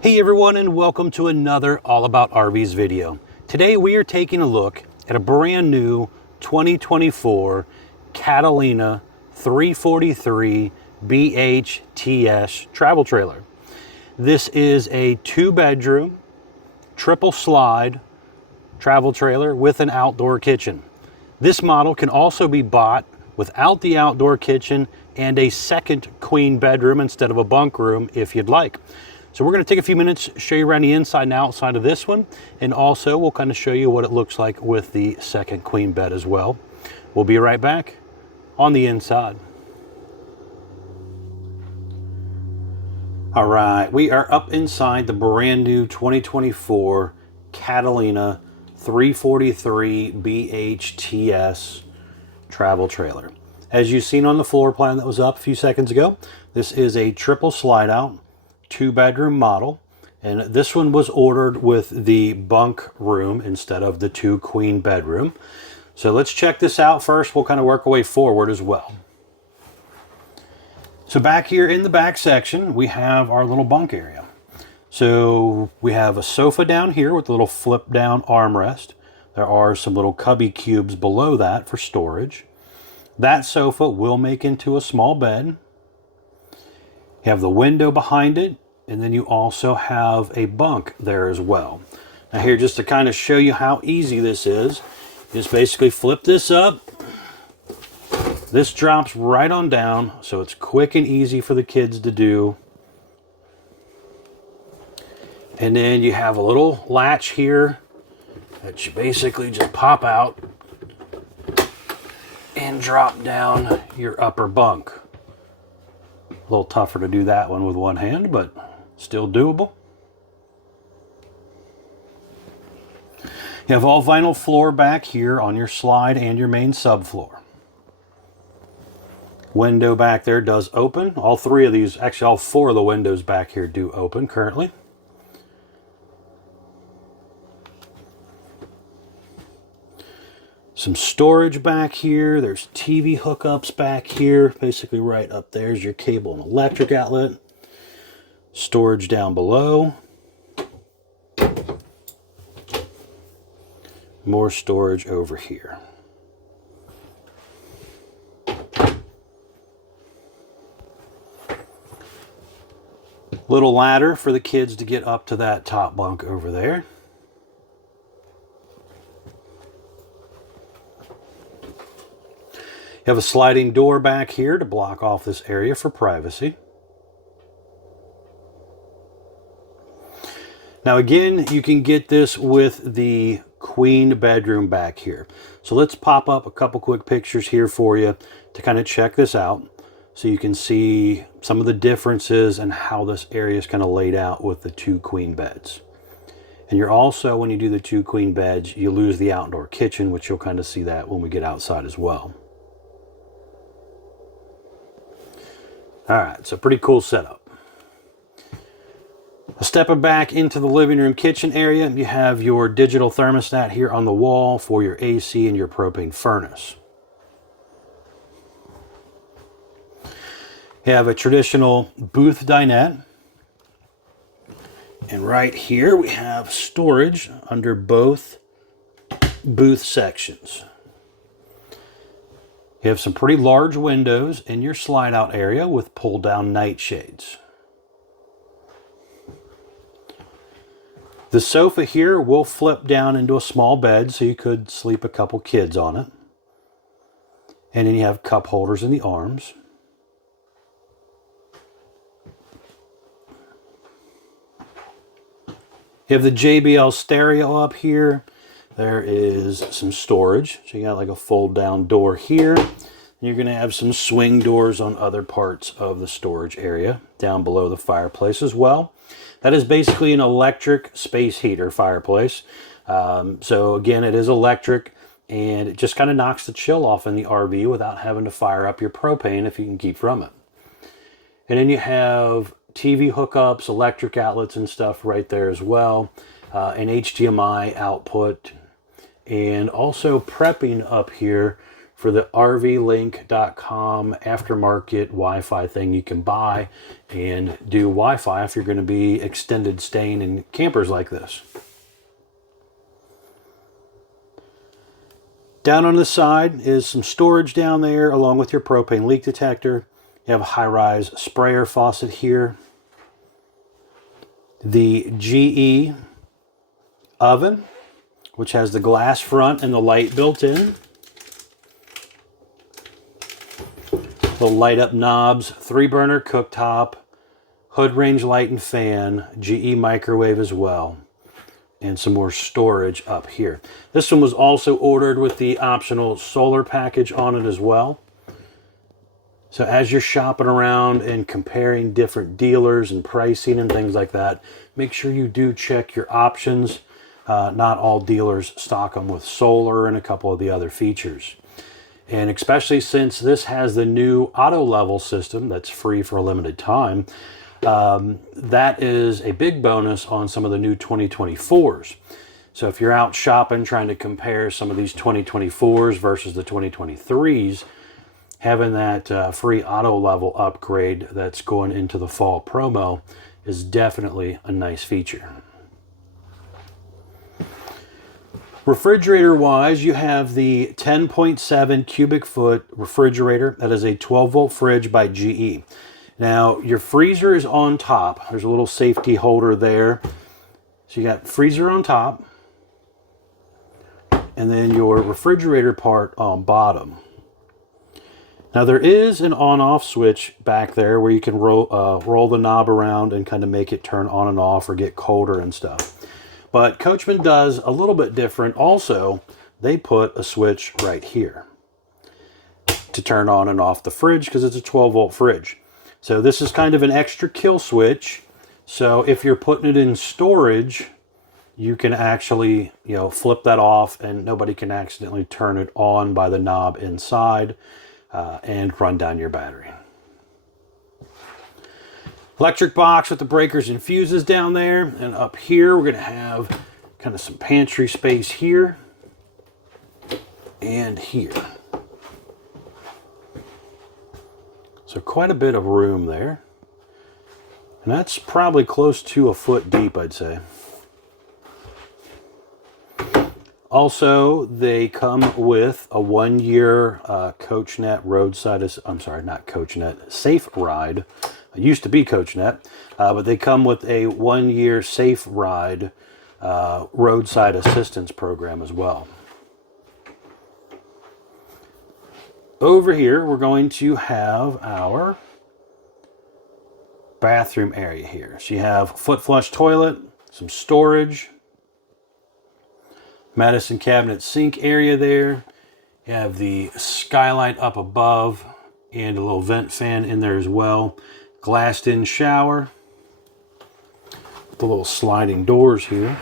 Hey everyone, and welcome to another All About RVs video. Today we are taking a look at a brand new 2024 Catalina 343 BHTS travel trailer. This is a 2-bedroom, triple slide travel trailer with an outdoor kitchen. This model can also be bought without the outdoor kitchen and a second queen bedroom instead of a bunk room if you'd like. So we're going to take a few minutes, show you around the inside and outside of this one, and also we'll kind of show you what it looks like with the second queen bed as well. We'll be right back on the inside. All right, we are up inside the brand new 2024 Catalina 343 BHTS travel trailer. As you've seen on the floor plan that was up a few seconds ago, this is a triple slide out 2-bedroom model, and this one was ordered with the bunk room instead of the 2 queen bedroom. So let's check this out first. We'll kind of work our way forward as well. So back here in the back section, we have our little bunk area. So we have a sofa down here with a little flip down armrest. There are some little cubby cubes below that for storage. That sofa will make into a small bed. You have the window behind it, and then you also have a bunk there as well. Now here, just to kind of show you how easy this is, just basically flip this up. This drops right on down, so it's quick and easy for the kids to do. And then you have a little latch here that you basically just pop out and drop down your upper bunk. A little tougher to do that one with one hand, but still doable. You have all vinyl floor back here on your slide and your main subfloor. Window back there does open. All 3 of these, actually all 4 of the windows back here do open currently. Some storage back here. There's TV hookups back here. Basically right up there's your cable and electric outlet. Storage down below. More storage over here. Little ladder for the kids to get up to that top bunk over there. You have a sliding door back here to block off this area for privacy. Now again, you can get this with the queen bedroom back here. So let's pop up a couple quick pictures here for you to kind of check this out, so you can see some of the differences and how this area is kind of laid out with the 2 queen beds. And you're also, when you do the 2 queen beds, you lose the outdoor kitchen, which you'll kind of see that when we get outside as well. All right, so pretty cool setup. Stepping back into the living room kitchen area, you have your digital thermostat here on the wall for your AC and your propane furnace. You have a traditional booth dinette. And right here we have storage under both booth sections. You have some pretty large windows in your slide out area with pull down nightshades. The sofa here will flip down into a small bed, so you could sleep a couple kids on it. And then you have cup holders in the arms. You have the JBL stereo up here. There is some storage. So you got like a fold down door here. You're going to have some swing doors on other parts of the storage area down below the fireplace as well. That is basically an electric space heater fireplace. So again, it is electric, and it just kind of knocks the chill off in the RV without having to fire up your propane if you can keep from it. And then you have TV hookups, electric outlets and stuff right there as well. An HDMI output, and also prepping up here for the RVlink.com aftermarket Wi-Fi thing you can buy and do Wi-Fi if you're going to be extended staying in campers like this. Down on the side is some storage down there along with your propane leak detector. You have a high-rise sprayer faucet here. The GE oven, which has the glass front and the light built in. Little light up knobs, 3-burner cooktop, hood range light and fan, GE microwave as well, and some more storage up here. This one was also ordered with the optional solar package on it as well. So as you're shopping around and comparing different dealers and pricing and things like that, make sure you do check your options. Not all dealers stock them with solar and a couple of the other features. And especially since this has the new auto level system that's free for a limited time, that is a big bonus on some of the new 2024s. So if you're out shopping trying to compare some of these 2024s versus the 2023s, having that free auto level upgrade that's going into the fall promo is definitely a nice feature. Refrigerator wise, you have the 10.7 cubic foot refrigerator. That is a 12 volt fridge by GE. Now your freezer is on top. There's a little safety holder there. So you got freezer on top and then your refrigerator part on bottom. Now there is an on-off switch back there where you can roll the knob around and kind of make it turn on and off or get colder and stuff. But Coachmen does a little bit different. Also, they put a switch right here to turn on and off the fridge because it's a 12 volt fridge. So this is kind of an extra kill switch. So if you're putting it in storage, you can actually, flip that off and nobody can accidentally turn it on by the knob inside and run down your battery. Electric box with the breakers and fuses down there. And up here, we're going to have kind of some pantry space here and here. So quite a bit of room there. And that's probably close to a foot deep, I'd say. Also, they come with a 1-year Coachnet roadside, Safe Ride. It used to be Coachnet, but they come with a 1-year Safe Ride roadside assistance program as well. Over here, we're going to have our bathroom area here. So you have foot flush toilet, some storage, medicine cabinet sink area there. You have the skylight up above and a little vent fan in there as well. Glassed in shower. The little sliding doors here.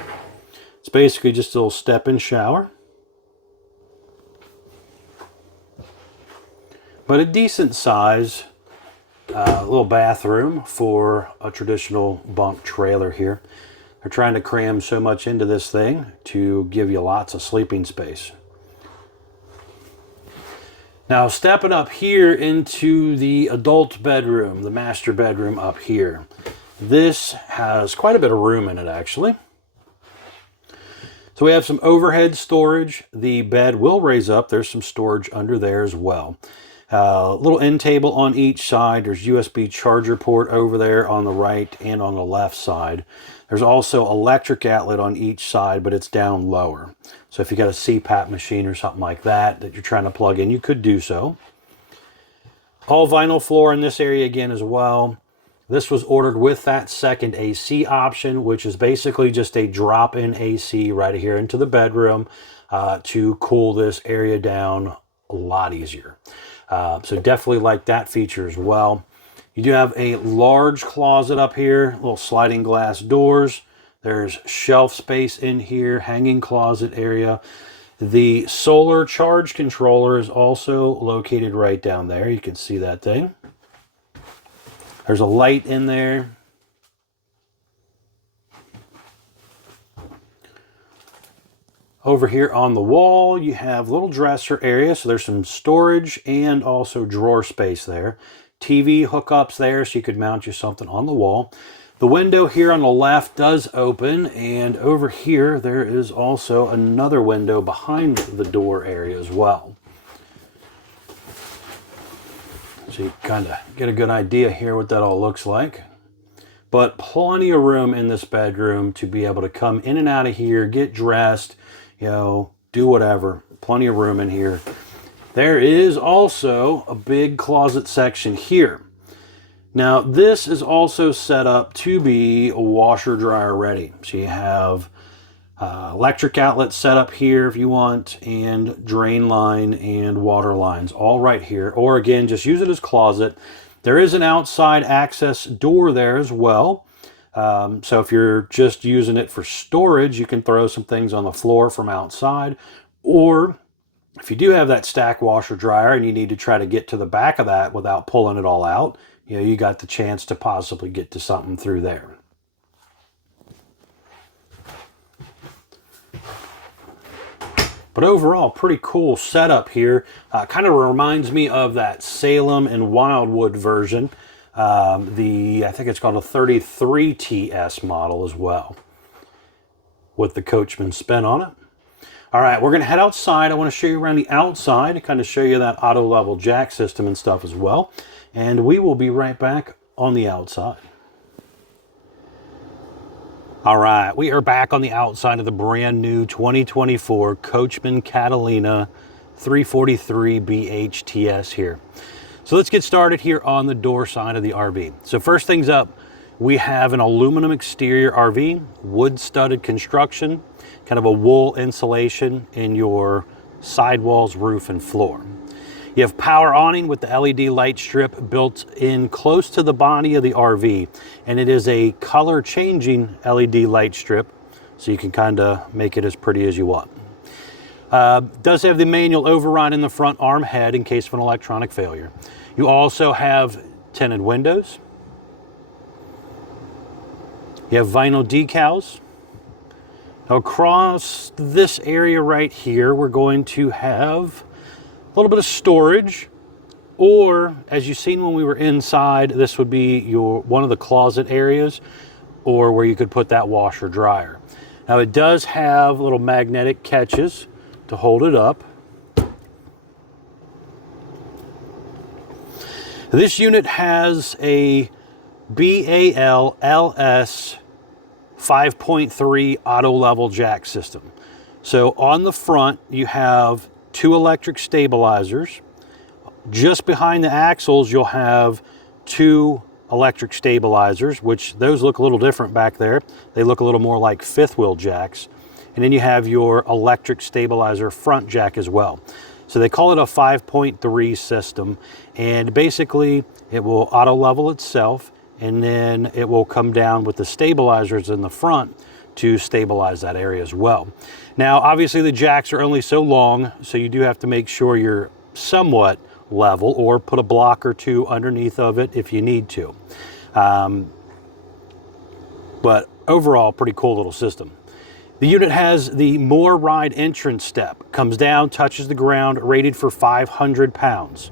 It's basically just a little step-in shower. But a decent size little bathroom for a traditional bunk trailer here. They're trying to cram so much into this thing to give you lots of sleeping space. Now stepping up here into the adult bedroom, the master bedroom up here. This has quite a bit of room in it actually. So we have some overhead storage. The bed will raise up. There's some storage under there as well. Little end table on each side. There's USB charger port over there on the right and on the left side. There's also electric outlet on each side, but it's down lower. So if you got a CPAP machine or something like that you're trying to plug in, you could do so. All vinyl floor in this area again as well. This was ordered with that second AC option, which is basically just a drop-in AC right here into the bedroom to cool this area down a lot easier. So definitely like that feature as well. You do have a large closet up here, little sliding glass doors. There's shelf space in here, hanging closet area. The solar charge controller is also located right down there. You can see that thing. There's a light in there. Over here on the wall, you have a little dresser area, so there's some storage and also drawer space there. TV hookups there, so you could mount you something on the wall. The window here on the left does open, and over here there is also another window behind the door area as well. So you kind of get a good idea here what that all looks like. But plenty of room in this bedroom to be able to come in and out of here, get dressed, you know, do whatever. Plenty of room in here. There is also a big closet section here. Now, this is also set up to be a washer dryer ready. So you have electric outlet set up here if you want, and drain line and water lines all right here. Or again, just use it as closet. There is an outside access door there as well. So if you're just using it for storage, you can throw some things on the floor from outside. Or if you do have that stack washer dryer and you need to try to get to the back of that without pulling it all out, you know, you got the chance to possibly get to something through there. But overall, pretty cool setup here. Kind of reminds me of that Salem and Wildwood version. I think it's called a 33TS model as well, with the Coachmen spin on it. All right, we're going to head outside. I want to show you around the outside and kind of show you that auto level jack system and stuff as well. And we will be right back on the outside. All right, we are back on the outside of the brand new 2024 Coachmen Catalina 343BHTS here. So let's get started here on the door side of the RV. So first things up, we have an aluminum exterior RV, wood studded construction, kind of a wool insulation in your sidewalls, roof, and floor. You have power awning with the LED light strip built in close to the body of the RV, and it is a color changing LED light strip, so you can kind of make it as pretty as you want. Does have the manual override in the front arm head in case of an electronic failure. You also have tinted windows. You have vinyl decals. Now across this area right here, we're going to have a little bit of storage, or as you've seen when we were inside, this would be one of the closet areas, or where you could put that washer dryer. Now it does have little magnetic catches to hold it up. This unit has a BALLS 5.3 auto level jack system. So on the front you have 2 electric stabilizers. Just behind the axles you'll have 2 electric stabilizers, which those look a little different back there. They look a little more like 5th wheel jacks. And then you have your electric stabilizer front jack as well. So they call it a 5.3 system, and basically it will auto level itself, and then it will come down with the stabilizers in the front to stabilize that area as well. Now obviously the jacks are only so long, so you do have to make sure you're somewhat level, or put a block or 2 underneath of it if you need to. But overall, pretty cool little system. The unit has the More Ride entrance step. Comes down, touches the ground, rated for 500 pounds.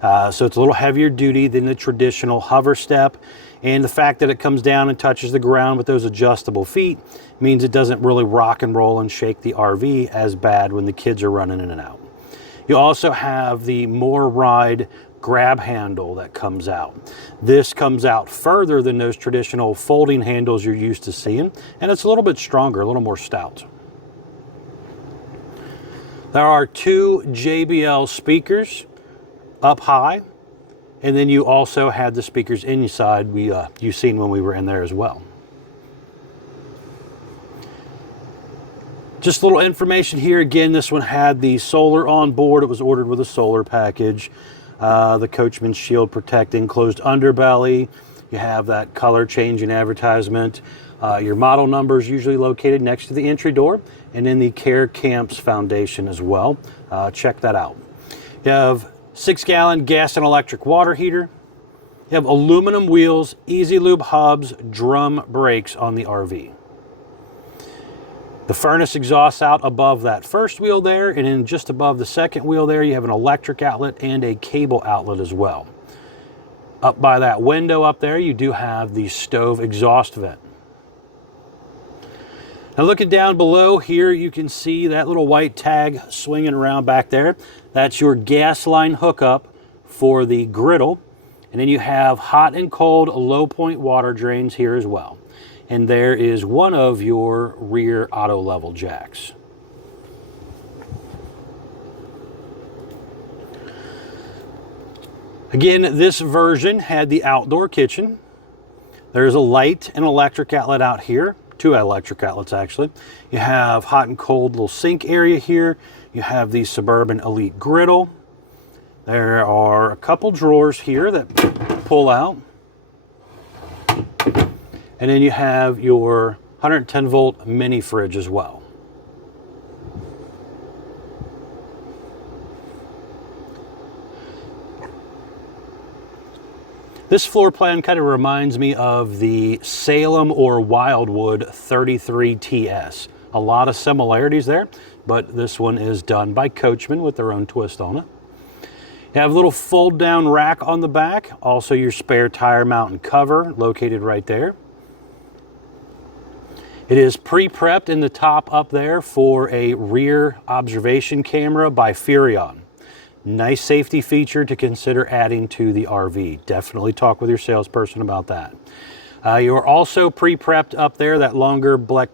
So it's a little heavier duty than the traditional hover step. And the fact that it comes down and touches the ground with those adjustable feet means it doesn't really rock and roll and shake the RV as bad when the kids are running in and out. You also have the More Ride grab handle that comes out. This comes out further than those traditional folding handles you're used to seeing, and it's a little bit stronger, a little more stout. There are 2 JBL speakers up high, and then you also had the speakers inside you've seen when we were in there as well. Just a little information here. Again, this one had the solar on board. It was ordered with a solar package. The Coachmen Shield Protect enclosed underbelly. You have that color changing advertisement. Your model number is usually located next to the entry door, and in the Care Camps Foundation as well. Check that out. You have 6-gallon gas and electric water heater. You have aluminum wheels, Easy Lube hubs, drum brakes on the RV. The furnace exhausts out above that first wheel there, and then just above the second wheel there, you have an electric outlet and a cable outlet as well. Up by that window up there, you do have the stove exhaust vent. Now looking down below here, you can see that little white tag swinging around back there. That's your gas line hookup for the griddle. And then you have hot and cold low point water drains here as well. And there is one of your rear auto level jacks. Again, this version had the outdoor kitchen. There's a light and electric outlet out here. Two electric outlets actually. You have hot and cold little sink area here. You have the Suburban Elite griddle. There are a couple drawers here that pull out. And then you have your 110 volt mini fridge as well. This floor plan kind of reminds me of the Salem or Wildwood 33TS. A lot of similarities there, but this one is done by Coachmen with their own twist on it. You have a little fold down rack on the back, also your spare tire mount and cover located right there. It is pre-prepped in the top up there for a rear observation camera by Furrion. Nice safety feature to consider adding to the RV. Definitely talk with your salesperson about that. You're also pre-prepped up there, that longer black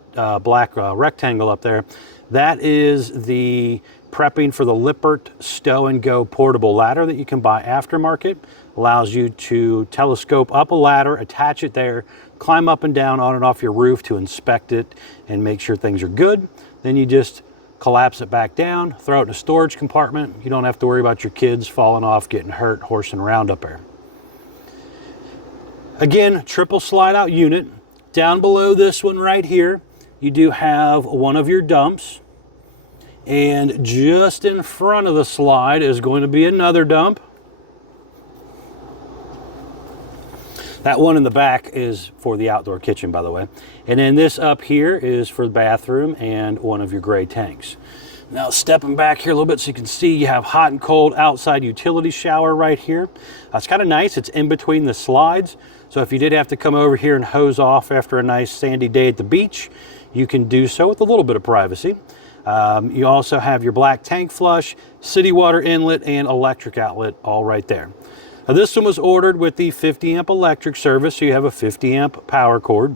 rectangle up there. That is the prepping for the Lippert Stow and Go portable ladder that you can buy aftermarket. Allows you to telescope up a ladder, attach it there, climb up and down on and off your roof to inspect it and make sure things are good. Then you just collapse it back down, throw it in a storage compartment. You don't have to worry about your kids falling off, getting hurt, horsing around up there. Again, triple slide out unit. Down below this one right here, you do have one of your dumps. And just in front of the slide is going to be another dump. That one in the back is for the outdoor kitchen, by the way. And then this up here is for the bathroom and one of your gray tanks. Now stepping back here a little bit so you can see, you have hot and cold outside utility shower right here. It's kind of nice. It's in between the slides. So if you did have to come over here and hose off after a nice sandy day at the beach, you can do so with a little bit of privacy. You also have your black tank flush, city water inlet, and electric outlet all right there. Now this one was ordered with the 50 amp electric service, so you have a 50 amp power cord.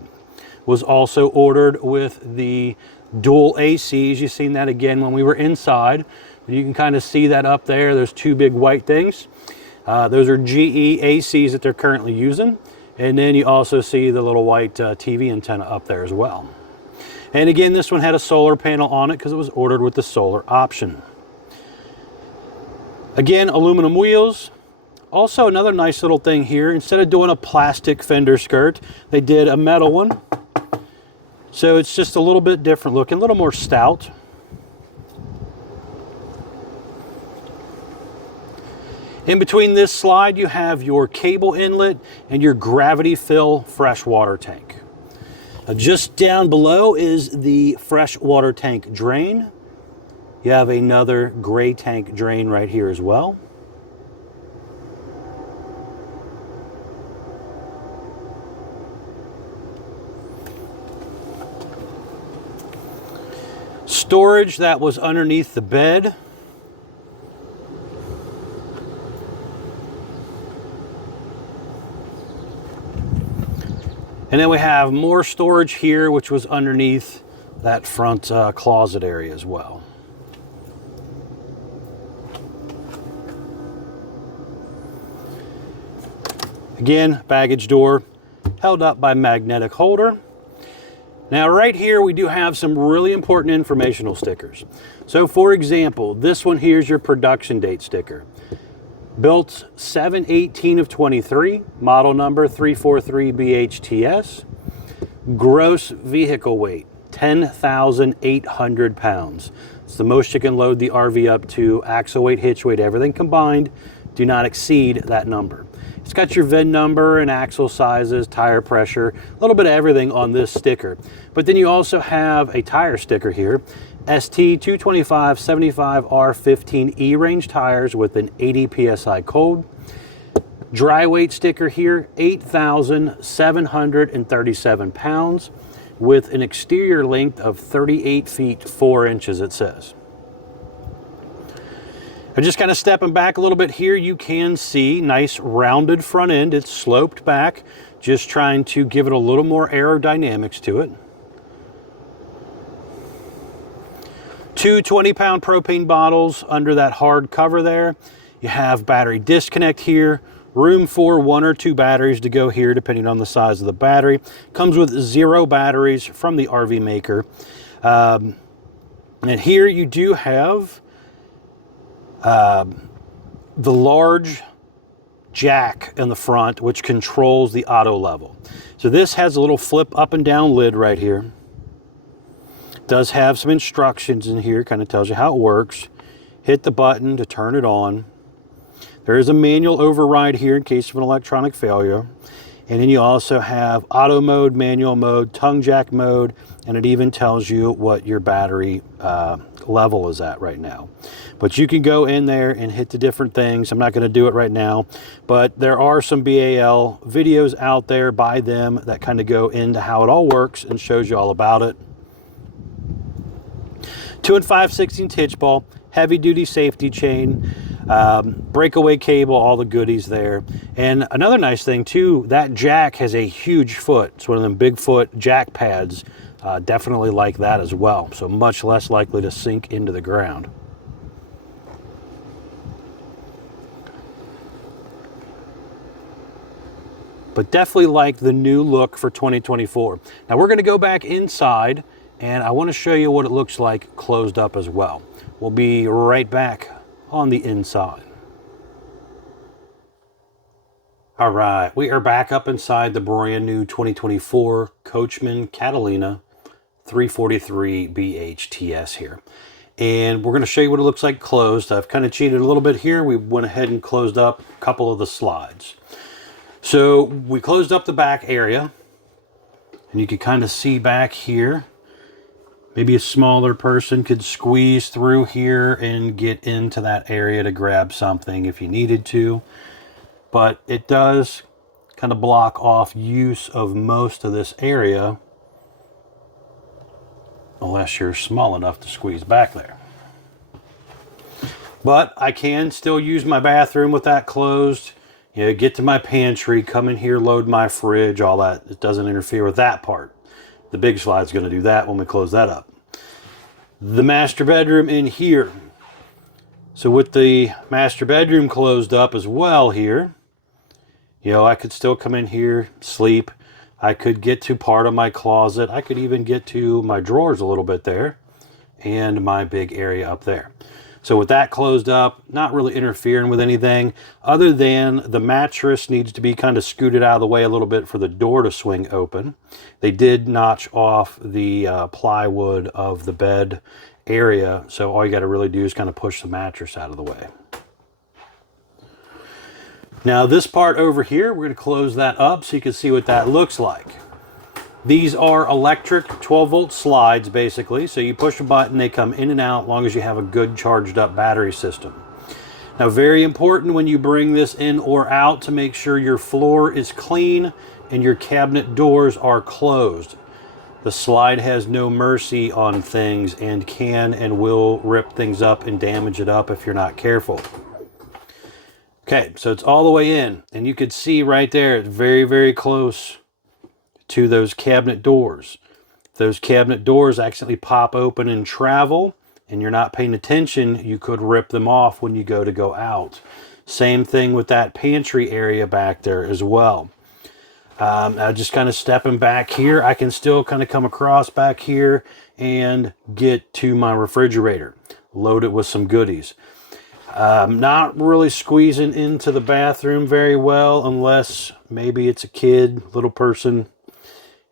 Was also ordered with the dual ACs. You've seen that again when we were inside. You can kind of see that up there. There's two big white things. Those are GE ACs that they're currently using. And then you also see the little white TV antenna up there as well. And again, this one had a solar panel on it because it was ordered with the solar option. Again, aluminum wheels. Also another nice little thing here, instead of doing a plastic fender skirt, they did a metal one. So it's just a little bit different looking, a little more stout. In between this slide, you have your cable inlet and your gravity fill fresh water tank. Now just down below is the fresh water tank drain. You have another gray tank drain right here as well. Storage that was underneath the bed. And then we have more storage here, which was underneath that front closet area as well. Again, baggage door held up by magnetic holder. Now right here we do have some really important informational stickers. So for example, this one here is your production date sticker. Built 7/18 of 23, model number 343BHTS. Gross vehicle weight, 10,800 pounds. It's the most you can load the RV up to, axle weight, hitch weight, everything combined. Do not exceed that number. It's got your VIN number and axle sizes, tire pressure, a little bit of everything on this sticker. But then you also have a tire sticker here, ST 225/75R15E range tires with an 80 PSI cold. Dry weight sticker here, 8,737 pounds with an exterior length of 38 feet 4 inches, it says. And just kind of stepping back a little bit here, you can see nice rounded front end. It's sloped back, just trying to give it a little more aerodynamics to it. Two 20-pound propane bottles under that hard cover there. You have battery disconnect here. Room for 1 or 2 batteries to go here, depending on the size of the battery. Comes with 0 batteries from the RV maker. And here you do have the large jack in the front, which controls the auto level. So this has a little flip up and down lid right here. Does have some instructions in here, kind of tells you how it works. Hit the button to turn it on. There is a manual override here in case of an electronic failure. And then you also have auto mode, manual mode, tongue jack mode, and it even tells you what your battery level is at right now. But you can go in there and hit the different things. I'm not going to do it right now, but there are some BAL videos out there by them that kind of go into how it all works and shows you all about it. 2 5/16 hitch ball, heavy duty safety chain, breakaway cable, all the goodies there. And another nice thing too, that jack has a huge foot. It's one of them Bigfoot jack pads. Definitely like that as well. So much less likely to sink into the ground. But definitely like the new look for 2024. Now we're going to go back inside and I want to show you what it looks like closed up as well. We'll be right back on the inside. All right, we are back up inside the brand new 2024 Coachmen Catalina 343BHTS here. And we're going to show you what it looks like closed. I've kind of cheated a little bit here. We went ahead and closed up a couple of the slides. So we closed up the back area and you can kind of see back here. Maybe a smaller person could squeeze through here and get into that area to grab something if you needed to. But it does kind of block off use of most of this area unless you're small enough to squeeze back there. But I can still use my bathroom with that closed. You know, get to my pantry, come in here, load my fridge, all that. It doesn't interfere with that part. The big slide's going to do that when we close that up. The master bedroom in here. So with the master bedroom closed up as well here, you know, I could still come in here, sleep. I could get to part of my closet. I could even get to my drawers a little bit there and my big area up there. So with that closed up, not really interfering with anything other than the mattress needs to be kind of scooted out of the way a little bit for the door to swing open. They did notch off the plywood of the bed area. So all you got to really do is kind of push the mattress out of the way. Now this part over here, we're going to close that up so you can see what that looks like. These are electric 12-volt slides basically. So you push a button, they come in and out as long as you have a good charged up battery system. Now very important when you bring this in or out to make sure your floor is clean and your cabinet doors are closed. The slide has no mercy on things and can and will rip things up and damage it up if you're not careful. Okay, so it's all the way in, and you could see right there, it's very, very close to those cabinet doors. If those cabinet doors accidentally pop open and travel, and you're not paying attention, you could rip them off when you go out. Same thing with that pantry area back there as well. Now just kind of stepping back here, I can still kind of come across back here and get to my refrigerator, load it with some goodies. Not really squeezing into the bathroom very well unless maybe it's a kid, little person.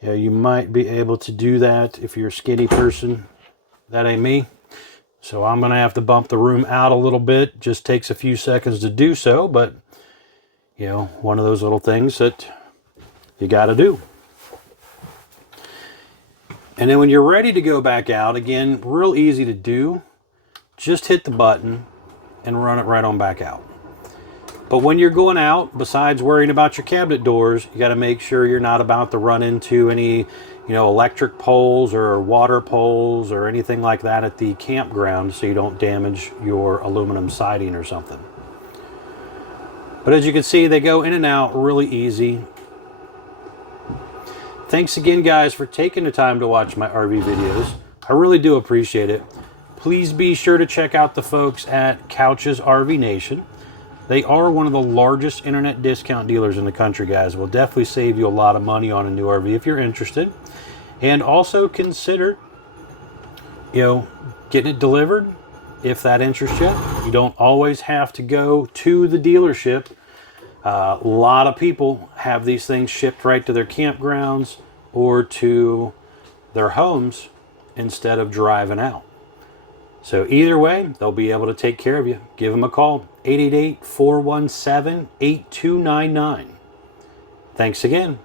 Yeah, you might be able to do that if you're a skinny person. That ain't me. So I'm going to have to bump the room out a little bit. Just takes a few seconds to do so, but you know, one of those little things that you got to do. And then when you're ready to go back out, again, real easy to do. Just hit the button and run it right on back out. But when you're going out, besides worrying about your cabinet doors, you got to make sure you're not about to run into any, you know, electric poles or water poles or anything like that at the campground, so you don't damage your aluminum siding or something. But as you can see, they go in and out really easy. Thanks again, guys, for taking the time to watch my RV videos. I really do appreciate it. Please be sure to check out the folks at Couch's RV Nation. They are one of the largest internet discount dealers in the country, guys. Will definitely save you a lot of money on a new RV if you're interested. And also consider, you know, getting it delivered if that interests you. You don't always have to go to the dealership. A lot of people have these things shipped right to their campgrounds or to their homes instead of driving out. So either way, they'll be able to take care of you. Give them a call, 888-417-8299. Thanks again.